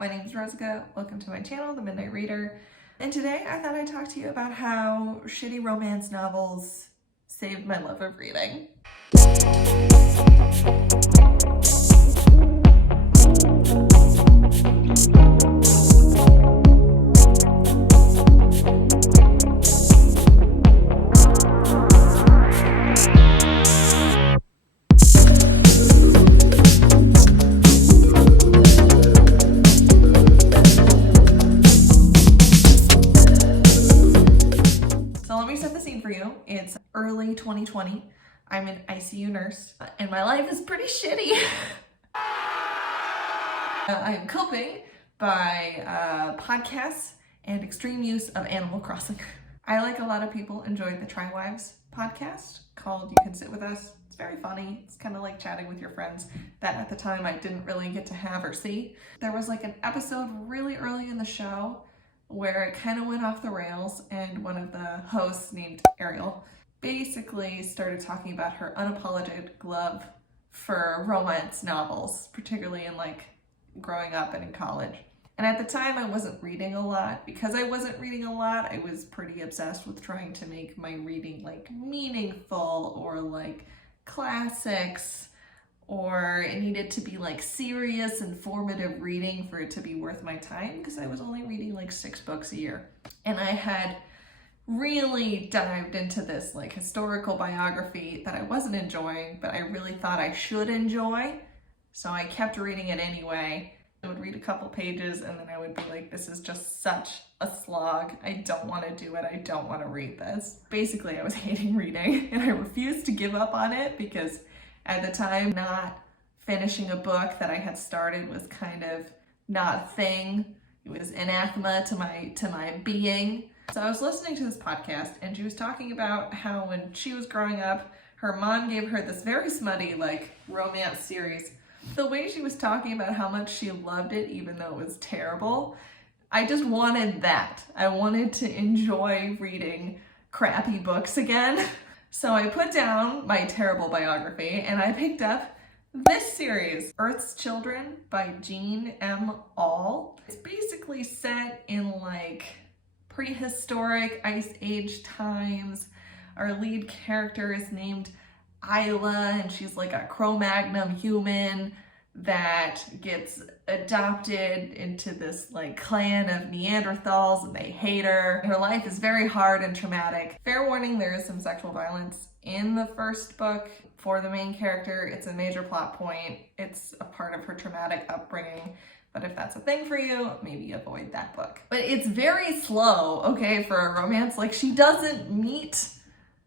my name is Rosika. Welcome to my channel, The Midnight Reader. And today I thought I'd talk to you about how shitty romance novels saved my love of reading. It's early 2020. I'm an ICU nurse and my life is pretty shitty. I'm coping by podcasts and extreme use of Animal Crossing. I, like a lot of people, enjoyed the Try Wives podcast called You Can Sit With Us. It's very funny. It's kind of like chatting with your friends that at the time I didn't really get to have or see. There was like an episode really early in the show where it kind of went off the rails, and one of the hosts named Ariel basically started talking about her unapologetic love for romance novels, particularly in like growing up and in college. And at the time I wasn't reading a lot. Because I wasn't reading a lot, I was pretty obsessed with trying to make my reading like meaningful or like classics, or it needed to be like serious, informative reading for it to be worth my time, because I was only reading like 6 books a year. And I had really dived into this like historical biography that I wasn't enjoying, but I really thought I should enjoy. So I kept reading it anyway. I would read a couple pages and then I would be like, this is just such a slog. I don't want to do it. I don't want to read this. Basically, I was hating reading and I refused to give up on it, because at the time, not finishing a book that I had started was kind of not a thing. It was anathema to my being. So I was listening to this podcast and she was talking about how when she was growing up, her mom gave her this very smutty like romance series. The way she was talking about how much she loved it, even though it was terrible, I just wanted that. I wanted to enjoy reading crappy books again. So I put down my terrible biography and I picked up this series, Earth's Children by Jean M. Auel. It's basically set in like prehistoric Ice Age times. Our lead character is named Auel, and she's like a Cro-Magnon human that gets adopted into this like clan of Neanderthals, and they hate her. Her life is very hard and traumatic. Fair warning, there is some sexual violence in the first book for the main character. It's a major plot point. It's a part of her traumatic upbringing. But if that's a thing for you, maybe avoid that book. But it's very slow, okay, for a romance. Like, she doesn't meet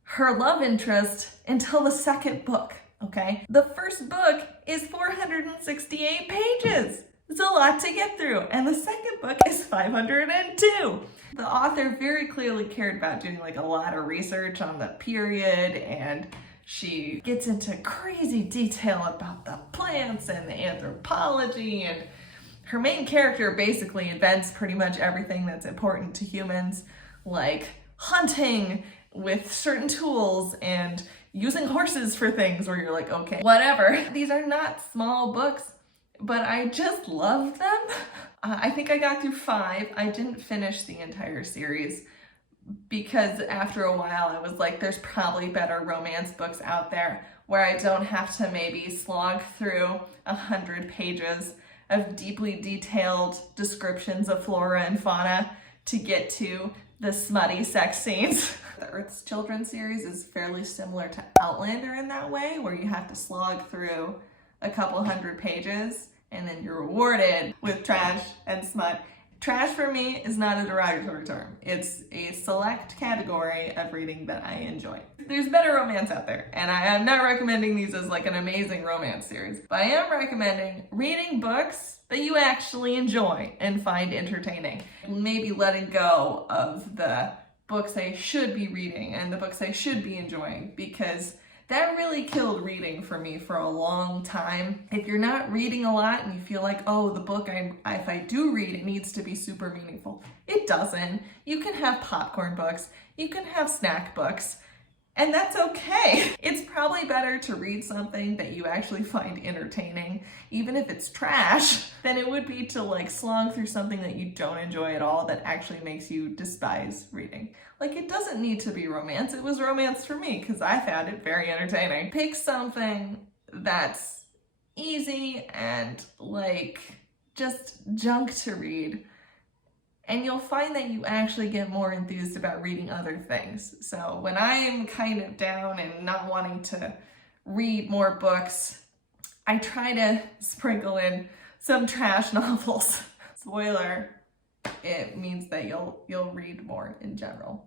her love interest until the second book. Okay, the first book is 468 pages. It's a lot to get through. And the second book is 502. The author very clearly cared about doing like a lot of research on the period, and she gets into crazy detail about the plants and the anthropology, and her main character basically invents pretty much everything that's important to humans, like hunting with certain tools and using horses for things where you're like, okay, whatever. These are not small books, but I just love them. I think I got through 5. I didn't finish the entire series because after a while I was like, there's probably better romance books out there where I don't have to maybe slog through 100 pages of deeply detailed descriptions of flora and fauna to get to the smutty sex scenes. The Earth's Children series is fairly similar to Outlander in that way, where you have to slog through a couple 100 pages and then you're rewarded with trash and smut. Trash for me is not a derogatory term. It's a select category of reading that I enjoy. There's better romance out there, and I am not recommending these as like an amazing romance series, but I am recommending reading books that you actually enjoy and find entertaining. Maybe letting go of the books I should be reading and the books I should be enjoying, because that really killed reading for me for a long time. If you're not reading a lot and you feel like, oh, the book, if I do read, it needs to be super meaningful. It doesn't. You can have popcorn books. You can have snack books. And that's okay. It's probably better to read something that you actually find entertaining, even if it's trash, than it would be to like slog through something that you don't enjoy at all that actually makes you despise reading. Like, it doesn't need to be romance. It was romance for me because I found it very entertaining. Pick something that's easy and like just junk to read, and you'll find that you actually get more enthused about reading other things. So when I'm kind of down and not wanting to read more books, I try to sprinkle in some trash novels. Spoiler, it means that you'll read more in general.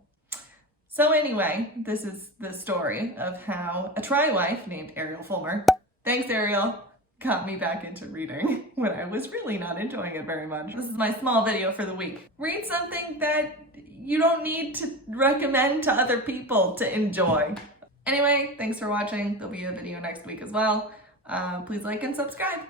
So anyway, this is the story of how a tri-wife named Ariel Fulmer, thanks Ariel, got me back into reading when I was really not enjoying it very much. This is my small video for the week. Read something that you don't need to recommend to other people to enjoy. Anyway, thanks for watching. There'll be a video next week as well. Please like and subscribe.